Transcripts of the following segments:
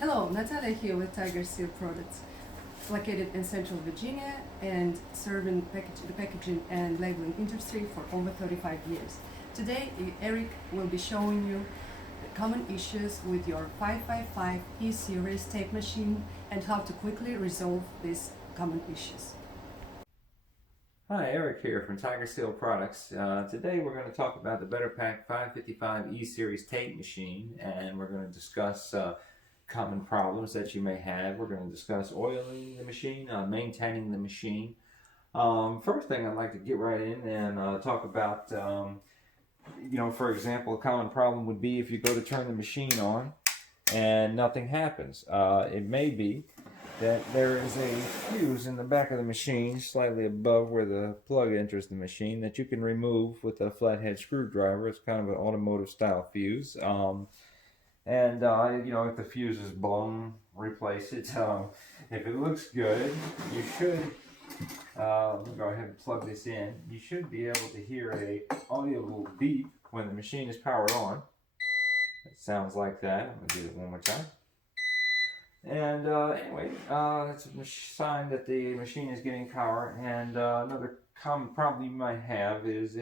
Hello, Natalia here with Tiger Seal Products, located in Central Virginia and serving the packaging and labeling industry for over 35 years. Today, Eric will be showing you the common issues with your 555 E-Series tape machine and how to quickly resolve these common issues. Hi, Eric here from Tiger Seal Products. Today we're going to talk about the Better Pack 555 E-Series tape machine, and we're going to discuss common problems that you may have. We're going to discuss oiling the machine, maintaining the machine. First thing I'd like to get right in and talk about, for example, a common problem would be if you go to turn the machine on and nothing happens. It may be that there is a fuse in the back of the machine, slightly above where the plug enters the machine, that you can remove with a flathead screwdriver. It's kind of an automotive style fuse. If the fuse is blown, replace it. If it looks good, you should, let me go ahead and plug this in. You should be able to hear a audible beep when the machine is powered on. It sounds like that. I'm going to do it one more time. And that's a sign that the machine is getting power. And another common problem you might have is,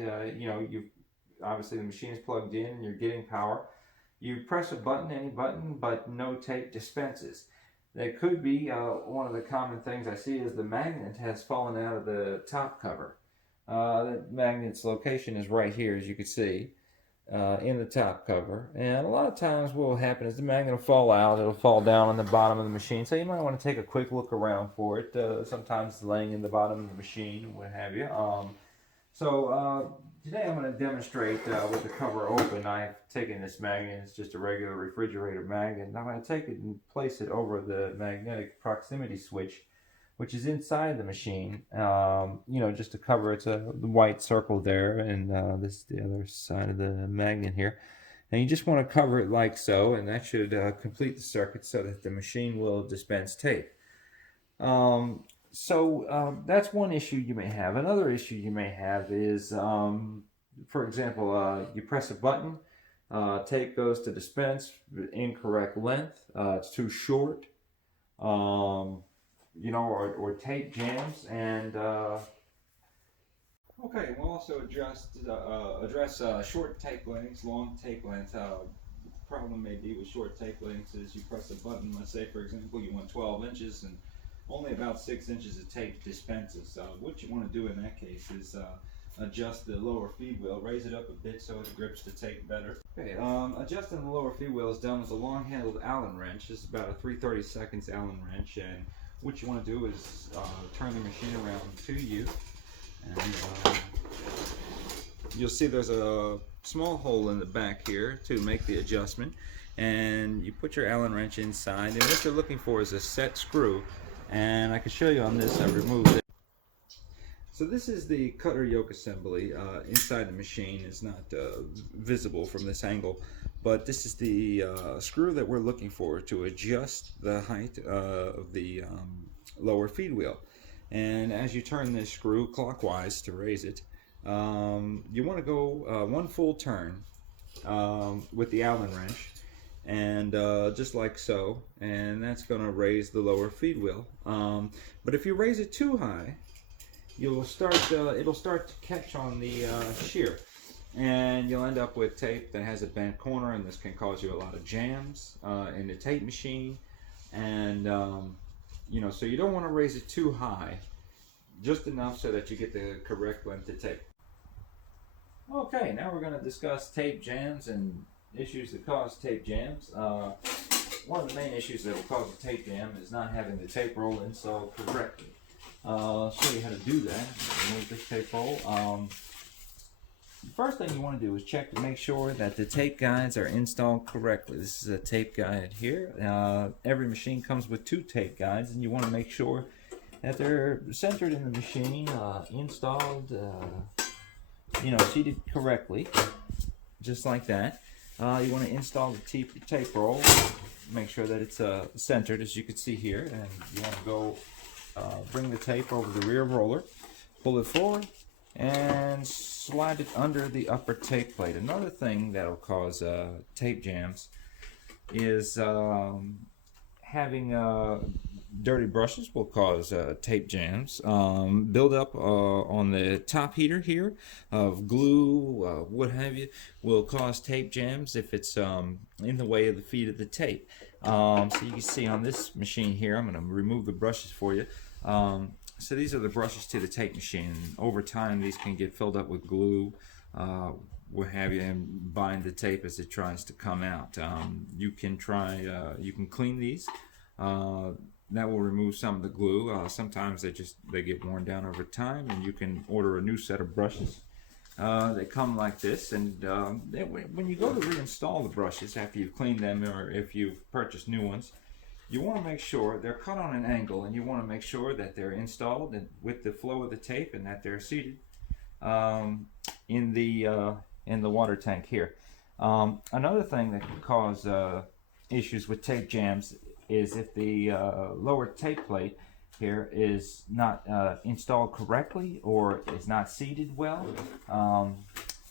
obviously the machine is plugged in and you're getting power. You press a button, any button, but no tape dispenses. That could be one of the common things I see is the magnet has fallen out of the top cover. The magnet's location is right here, as you can see. In the top cover, and a lot of times what will happen is the magnet will fall out. It'll fall down on the bottom of the machine, so you might want to take a quick look around for it. Sometimes it's laying in the bottom of the machine, what have you. Today I'm going to demonstrate with the cover open. I've taken this magnet. It's just a regular refrigerator magnet, and I'm going to take it and place it over the magnetic proximity switch, which is inside the machine, just to cover. It's a white circle there, and this is the other side of the magnet here. And you just want to cover it like so, and that should complete the circuit so that the machine will dispense tape. That's one issue you may have. Another issue you may have is, for example, you press a button, tape goes to dispense, incorrect length, it's too short. Or tape jams, and we'll also address short tape lengths, long tape lengths. Problem may be with short tape lengths is you press a button. Let's say, for example, you want 12 inches and only about 6 inches of tape dispenses. What you want to do in that case is adjust the lower feed wheel, raise it up a bit so it grips the tape better. Okay, adjusting the lower feed wheel is done with a long-handled Allen wrench. This is about a 3/32 Allen wrench, and what you want to do is turn the machine around to you, and you'll see there's a small hole in the back here to make the adjustment, and you put your Allen wrench inside, and what you're looking for is a set screw, and I can show you on this. I've removed it. So this is the cutter yoke assembly inside the machine. It's not visible from this angle, but this is the screw that we're looking for to adjust the height of the lower feed wheel. And as you turn this screw clockwise to raise it, you want to go one full turn with the Allen wrench, and just like so, and that's going to raise the lower feed wheel. But if you raise it too high, it'll start to catch on the shear, and you'll end up with tape that has a bent corner, and this can cause you a lot of jams in the tape machine. And so you don't want to raise it too high, just enough so that you get the correct length of tape. Okay, now we're going to discuss tape jams and issues that cause tape jams. One of the main issues that will cause a tape jam is not having the tape roll installed correctly. I'll show you how to do that. Remove this tape roll. The first thing you want to do is check to make sure that the tape guides are installed correctly. This is a tape guide here. Every machine comes with 2 tape guides, and you want to make sure that they're centered in the machine, installed, seated correctly, just like that. You want to install the tape roll, make sure that it's centered, as you can see here, and you want to go bring the tape over the rear roller, pull it forward, and slide it under the upper tape plate. Another thing that will cause tape jams is having dirty brushes will cause tape jams. Build up on the top heater here of glue, what have you, will cause tape jams if it's in the way of the feed of the tape. So you can see on this machine here, I'm going to remove the brushes for you. So these are the brushes to the tape machine. Over time, these can get filled up with glue, what have you, and bind the tape as it tries to come out. You can clean these. That will remove some of the glue. Sometimes they get worn down over time, and you can order a new set of brushes. They come like this, and when you go to reinstall the brushes after you've cleaned them, or if you've purchased new ones, you want to make sure they're cut on an angle, and you want to make sure that they're installed and with the flow of the tape, and that they're seated in the water tank here. Another thing that can cause issues with tape jams is if the lower tape plate here is not installed correctly or is not seated well.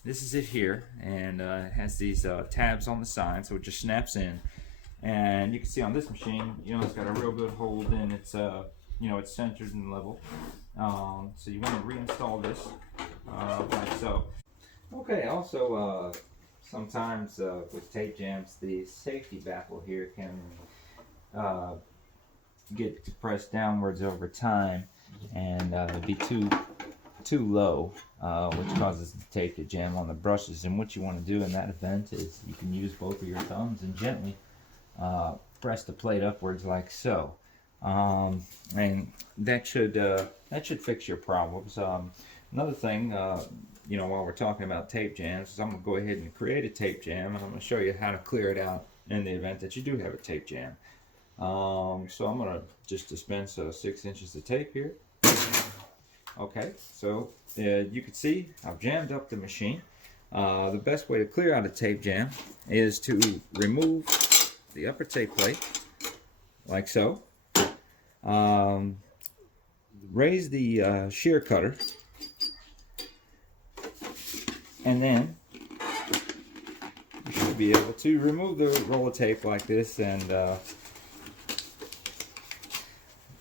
This is it here, and it has these tabs on the side, so it just snaps in. And you can see on this machine, it's got a real good hold, and it's it's centered and level. So you want to reinstall this like so. Okay. Also, sometimes with tape jams, the safety baffle here can get depressed downwards over time and be too low, which causes the tape to jam on the brushes. And what you want to do in that event is you can use both of your thumbs and gently press the plate upwards like so, and that should fix your problems. Another thing, while we're talking about tape jams, is I'm going to go ahead and create a tape jam, and I'm going to show you how to clear it out in the event that you do have a tape jam. So I'm going to just dispense 6 inches of tape here. Okay, so you can see I've jammed up the machine. The best way to clear out a tape jam is to remove the upper tape plate like so. Raise the shear cutter, and then you should be able to remove the roll of tape like this, and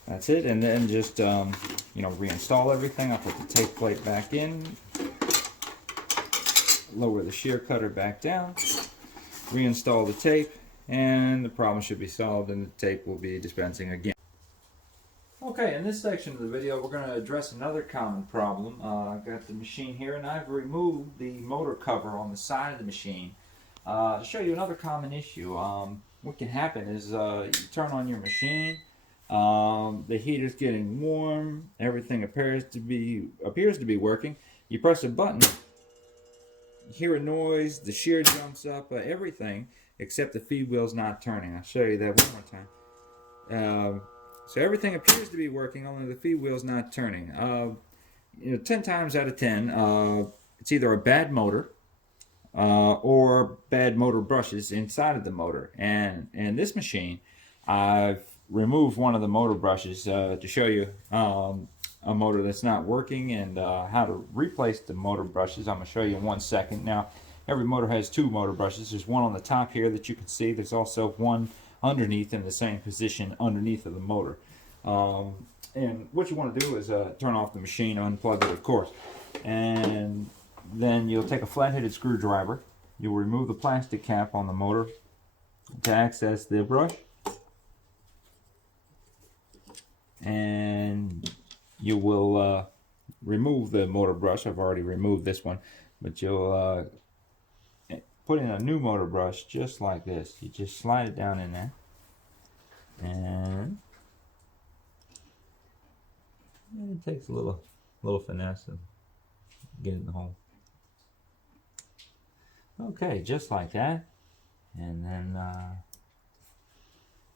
that's it. And then just reinstall everything. I'll put the tape plate back in, lower the shear cutter back down, reinstall the tape, and the problem should be solved, and the tape will be dispensing again. Okay, in this section of the video, we're going to address another common problem. I've got the machine here, and I've removed the motor cover on the side of the machine to show you another common issue. What can happen is you turn on your machine, the heater's getting warm, everything appears to be working. You press a button, you hear a noise, the shear jumps up, everything except the feed wheel's not turning. I'll show you that one more time. So everything appears to be working, only the feed wheel's not turning. 10 times out of 10, it's either a bad motor or bad motor brushes inside of the motor. And in this machine, I've removed one of the motor brushes to show you a motor that's not working, and how to replace the motor brushes. I'm going to show you in 1 second. Now, every motor has 2 motor brushes. There's one on the top here that you can see. There's also one underneath in the same position underneath of the motor. And what you want to do is turn off the machine, unplug it, of course, and then you'll take a flat-headed screwdriver. You'll remove the plastic cap on the motor to access the brush, and you will remove the motor brush. I've already removed this one, but you'll put in a new motor brush just like this. You just slide it down in there, and it takes a little finesse to get it in the hole. Okay, just like that, and then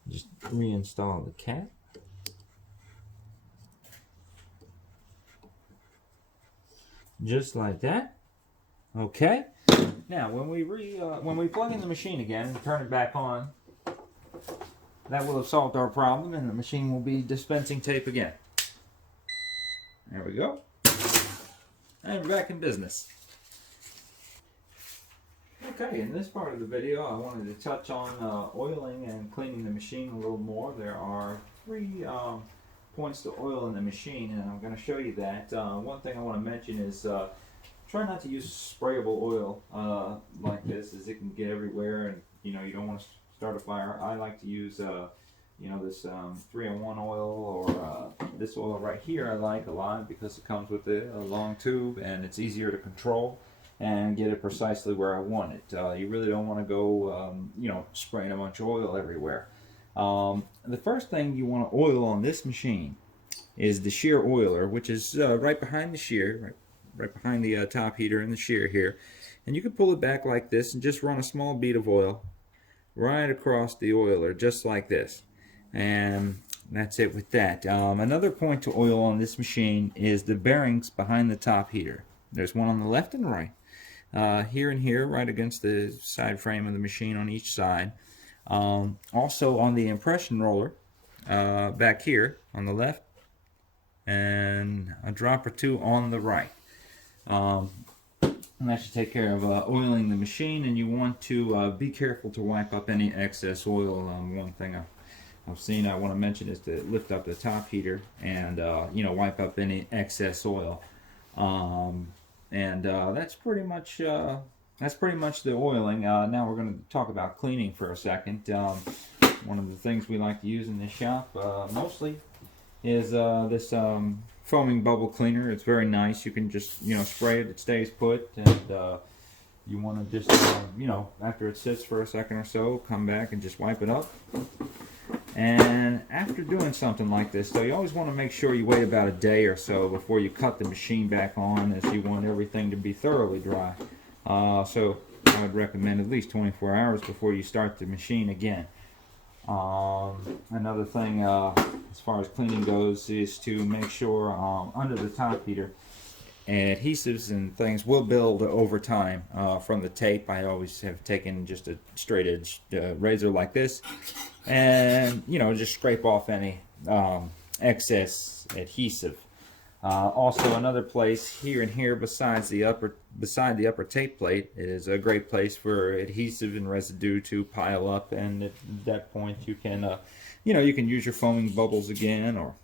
just reinstall the cap. Just like that. Okay. Now, when we plug in the machine again and turn it back on, that will have solved our problem, and the machine will be dispensing tape again. There we go. And we're back in business. Okay, in this part of the video I wanted to touch on oiling and cleaning the machine a little more. There are three points to oil in the machine, and I'm going to show you that. One thing I want to mention is try not to use sprayable oil like this, as it can get everywhere, and you don't want to start a fire. I like to use this 3-in-1 oil, or this oil right here I like a lot because it comes with a long tube and it's easier to control and get it precisely where I want it. You really don't want to go spraying a bunch of oil everywhere. The first thing you want to oil on this machine is the shear oiler, which is right behind the shear, right behind the top heater and the shear here. And you can pull it back like this and just run a small bead of oil right across the oiler, just like this. And that's it with that. Another point to oil on this machine is the bearings behind the top heater. There's one on the left and right. Here and here, right against the side frame of the machine on each side. Also on the impression roller, back here on the left, and a drop or two on the right. And that should take care of oiling the machine, and you want to be careful to wipe up any excess oil. One thing I've seen I want to mention is to lift up the top heater and wipe up any excess oil. That's pretty much the oiling. Now we're going to talk about cleaning for a second. One of the things we like to use in this shop mostly is this foaming bubble cleaner. It's very nice. You can just spray it stays put, and you want to just after it sits for a second or so, come back and just wipe it up. And after doing something like this, though, you always want to make sure you wait about a day or so before you cut the machine back on, as you want everything to be thoroughly dry. So I would recommend at least 24 hours before you start the machine again. Another thing as far as cleaning goes is to make sure under the top heater, adhesives and things will build over time from the tape. I always have taken just a straight edge razor like this, and just scrape off any excess adhesive. Also, another place here and here beside the upper tape plate is a great place for adhesive and residue to pile up, and at that point you can you can use your foaming bubbles again, or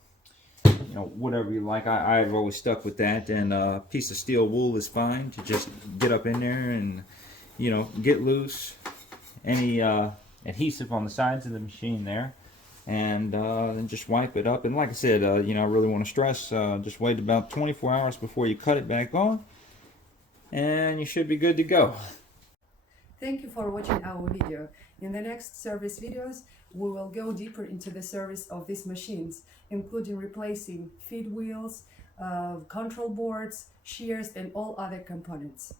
whatever you like. I've always stuck with that, and a piece of steel wool is fine to just get up in there and get loose any adhesive on the sides of the machine there, and then just wipe it up. And like I said, I really want to stress, just wait about 24 hours before you cut it back on, and you should be good to go. Thank you for watching our video. In the next service videos, we will go deeper into the service of these machines, including replacing feed wheels, control boards, shears, and all other components.